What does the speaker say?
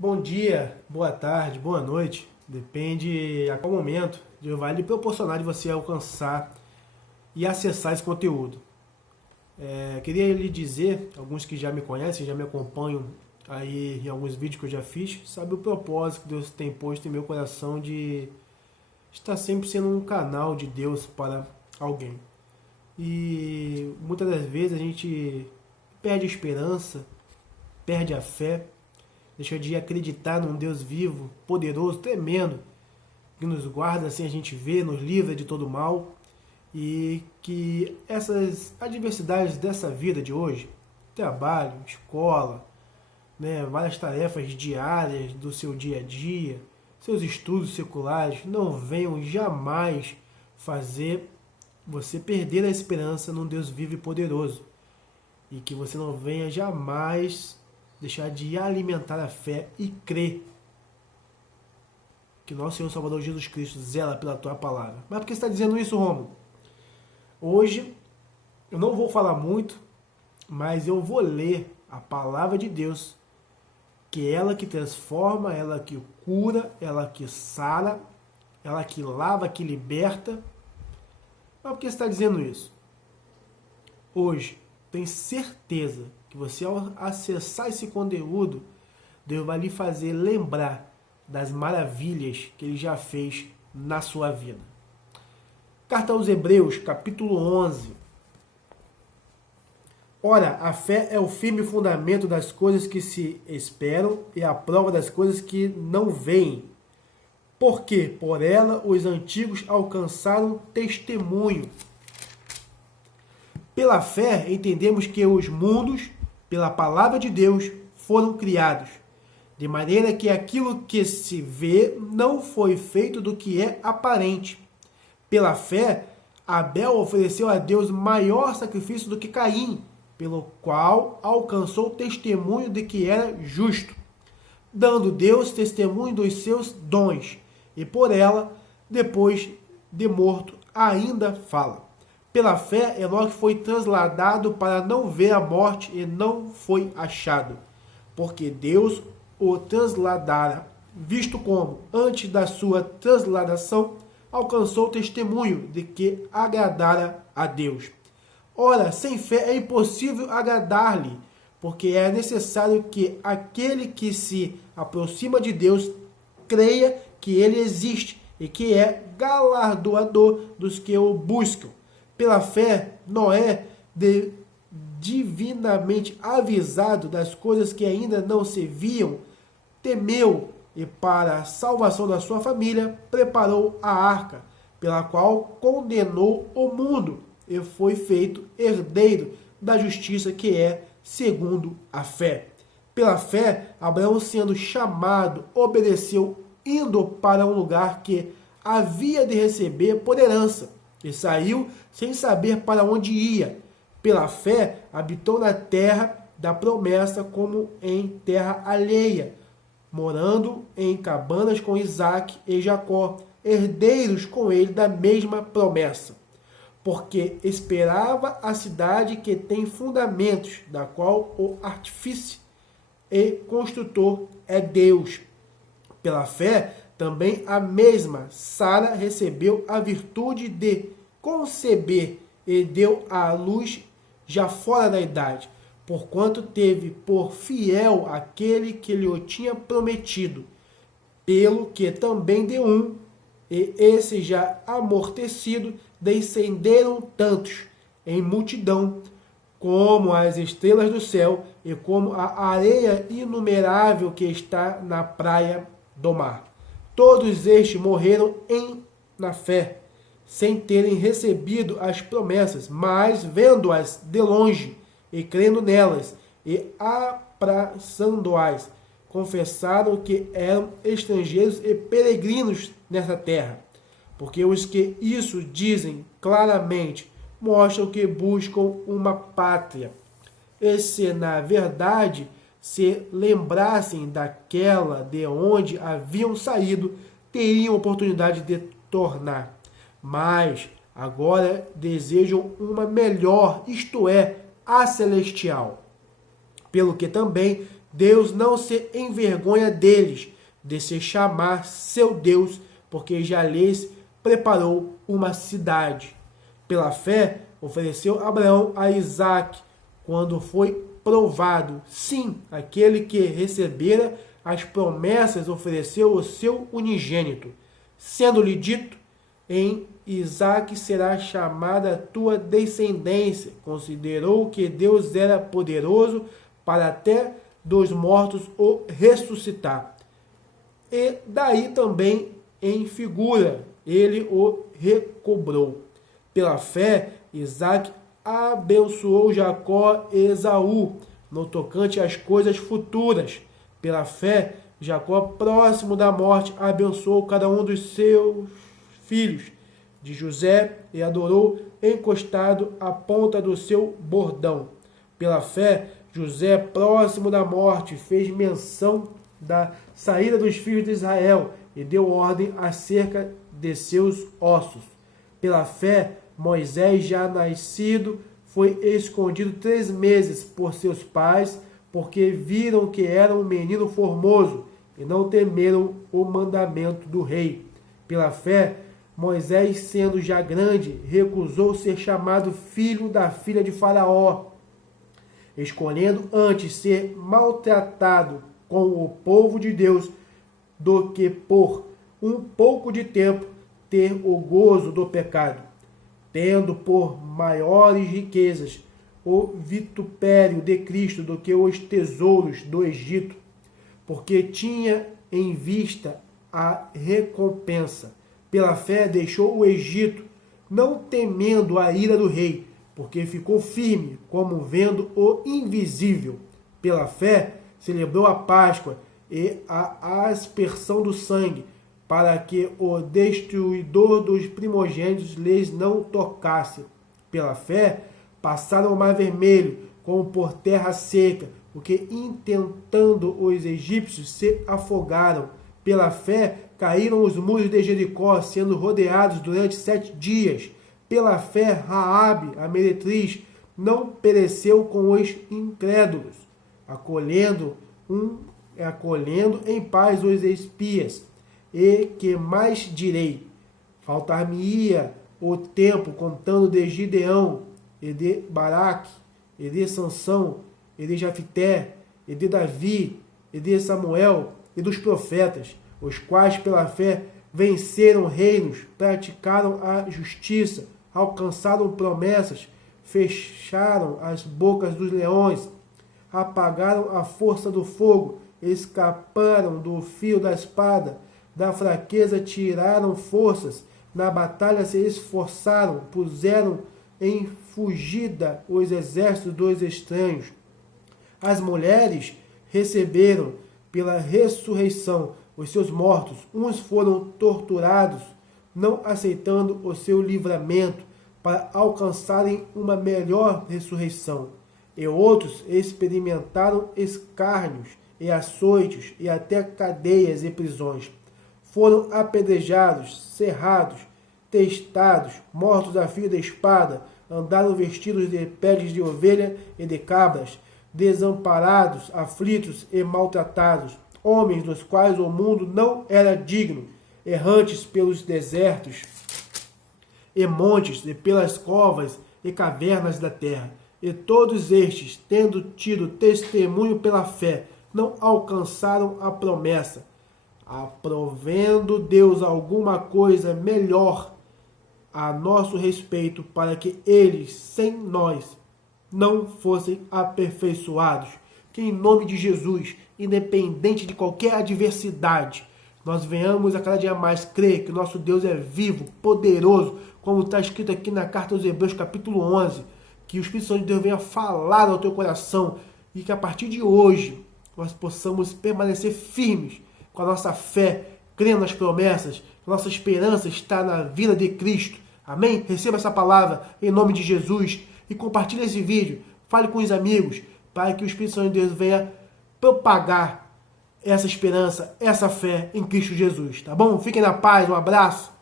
Bom dia, boa tarde, boa noite, depende a qual momento Deus vai lhe proporcionar de você alcançar e acessar esse conteúdo. Queria lhe dizer, alguns que já me conhecem, já me acompanham aí em alguns vídeos que eu já fiz, sabe o propósito que Deus tem posto em meu coração de estar sempre sendo um canal de Deus para alguém. E muitas das vezes a gente perde a esperança, perde a fé, deixa de acreditar num Deus vivo, poderoso, tremendo, que nos guarda, assim a gente vê, nos livra de todo mal, e que essas adversidades dessa vida de hoje, trabalho, escola, né, várias tarefas diárias do seu dia a dia, seus estudos seculares, não venham jamais fazer você perder a esperança num Deus vivo e poderoso, e que você não venha jamais deixar de alimentar a fé e crer que nosso Senhor Salvador Jesus Cristo zela pela tua palavra. Mas por que você está dizendo isso, Romulo? Hoje eu não vou falar muito, mas eu vou ler a palavra de Deus, que é ela que transforma, ela que cura, ela que sara, ela que lava, que liberta. Mas por que você está dizendo isso? Hoje, tenho certeza que você, ao acessar esse conteúdo, Deus vai lhe fazer lembrar das maravilhas que Ele já fez na sua vida. Carta aos Hebreus, capítulo 11. Ora, a fé é o firme fundamento das coisas que se esperam e a prova das coisas que não veem. Porque por ela os antigos alcançaram testemunho. Pela fé entendemos que os mundos, pela palavra de Deus, foram criados, de maneira que aquilo que se vê não foi feito do que é aparente. Pela fé, Abel ofereceu a Deus maior sacrifício do que Caim, pelo qual alcançou testemunho de que era justo, dando Deus testemunho dos seus dons, e por ela, depois de morto, ainda fala. Pela fé, Enoque foi trasladado para não ver a morte e não foi achado, porque Deus o trasladara, visto como, antes da sua transladação, alcançou testemunho de que agradara a Deus. Ora, sem fé é impossível agradar-lhe, porque é necessário que aquele que se aproxima de Deus creia que ele existe e que é galardoador dos que o buscam. Pela fé, Noé, divinamente avisado das coisas que ainda não se viam, temeu e, para a salvação da sua família, preparou a arca, pela qual condenou o mundo e foi feito herdeiro da justiça que é segundo a fé. Pela fé, Abraão, sendo chamado, obedeceu, indo para um lugar que havia de receber por herança, e saiu sem saber para onde ia. Pela fé, habitou na terra da promessa como em terra alheia, morando em cabanas com Isaque e Jacó, herdeiros com ele da mesma promessa. Porque esperava a cidade que tem fundamentos, da qual o artífice e construtor é Deus. Pela fé, também a mesma Sara recebeu a virtude de conceber e deu à luz já fora da idade, porquanto teve por fiel aquele que lhe o tinha prometido, pelo que também de um, e esse já amortecido, descenderam tantos em multidão, como as estrelas do céu e como a areia inumerável que está na praia do mar. Todos estes morreram na fé, sem terem recebido as promessas, mas vendo-as de longe e crendo nelas e abraçando-as, confessaram que eram estrangeiros e peregrinos nessa terra. Porque os que isso dizem claramente mostram que buscam uma pátria. E se, na verdade, se lembrassem daquela de onde haviam saído, teriam oportunidade de tornar. Mas agora desejam uma melhor, isto é, a celestial. Pelo que também Deus não se envergonha deles, de se chamar seu Deus, porque já lhes preparou uma cidade. Pela fé, ofereceu Abraão a Isaque, quando foi provado. Sim, aquele que recebera as promessas ofereceu o seu unigênito, sendo-lhe dito: em Isaque será chamada a tua descendência. Considerou que Deus era poderoso para até dos mortos o ressuscitar. E daí também em figura, ele o recobrou. Pela fé, Isaque abençoou Jacó e Esaú, no tocante às coisas futuras. Pela fé, Jacó, próximo da morte, abençoou cada um dos seus filhos de José e adorou encostado à ponta do seu bordão. Pela fé, José, próximo da morte, fez menção da saída dos filhos de Israel e deu ordem acerca de seus ossos. Pela fé, Moisés, já nascido, foi escondido 3 meses por seus pais, porque viram que era um menino formoso e não temeram o mandamento do rei. Pela fé, Moisés, sendo já grande, recusou ser chamado filho da filha de Faraó, escolhendo antes ser maltratado com o povo de Deus do que por um pouco de tempo ter o gozo do pecado, tendo por maiores riquezas o vitupério de Cristo do que os tesouros do Egito, porque tinha em vista a recompensa. Pela fé deixou o Egito, não temendo a ira do rei, porque ficou firme, como vendo o invisível. Pela fé celebrou a Páscoa e a aspersão do sangue, para que o destruidor dos primogênitos lhes não tocasse. Pela fé passaram o mar vermelho, como por terra seca, porque intentando os egípcios se afogaram. Pela fé caíram os muros de Jericó, sendo rodeados durante 7 dias. Pela fé Raabe, a meretriz, não pereceu com os incrédulos, acolhendo em paz os espias. E que mais direi? Faltar-me-ia o tempo contando de Gideão, e de Baraque, e de Sansão, e de Jafité, e de Davi, e de Samuel, e dos profetas, os quais pela fé venceram reinos, praticaram a justiça, alcançaram promessas, fecharam as bocas dos leões, apagaram a força do fogo, escaparam do fio da espada, da fraqueza tiraram forças, na batalha se esforçaram, puseram em fugida os exércitos dos estranhos. As mulheres receberam pela ressurreição os seus mortos, uns foram torturados, não aceitando o seu livramento, para alcançarem uma melhor ressurreição, e outros experimentaram escárnios e açoites e até cadeias e prisões. Foram apedrejados, cerrados, testados, mortos a fio de espada, andaram vestidos de peles de ovelha e de cabras, desamparados, aflitos e maltratados, homens dos quais o mundo não era digno, errantes pelos desertos e montes e pelas covas e cavernas da terra. E todos estes, tendo tido testemunho pela fé, não alcançaram a promessa, aprovendo Deus alguma coisa melhor a nosso respeito, para que eles, sem nós, não fossem aperfeiçoados. Que em nome de Jesus, independente de qualquer adversidade, nós venhamos a cada dia mais crer que nosso Deus é vivo, poderoso, como está escrito aqui na carta aos Hebreus, capítulo 11, que o Espírito Santo de Deus venha falar ao teu coração e que a partir de hoje nós possamos permanecer firmes com a nossa fé, crendo nas promessas, nossa esperança está na vida de Cristo. Amém? Receba essa palavra em nome de Jesus e compartilhe esse vídeo. Fale com os amigos para que o Espírito Santo de Deus venha propagar essa esperança, essa fé em Cristo Jesus. Tá bom? Fiquem na paz, um abraço.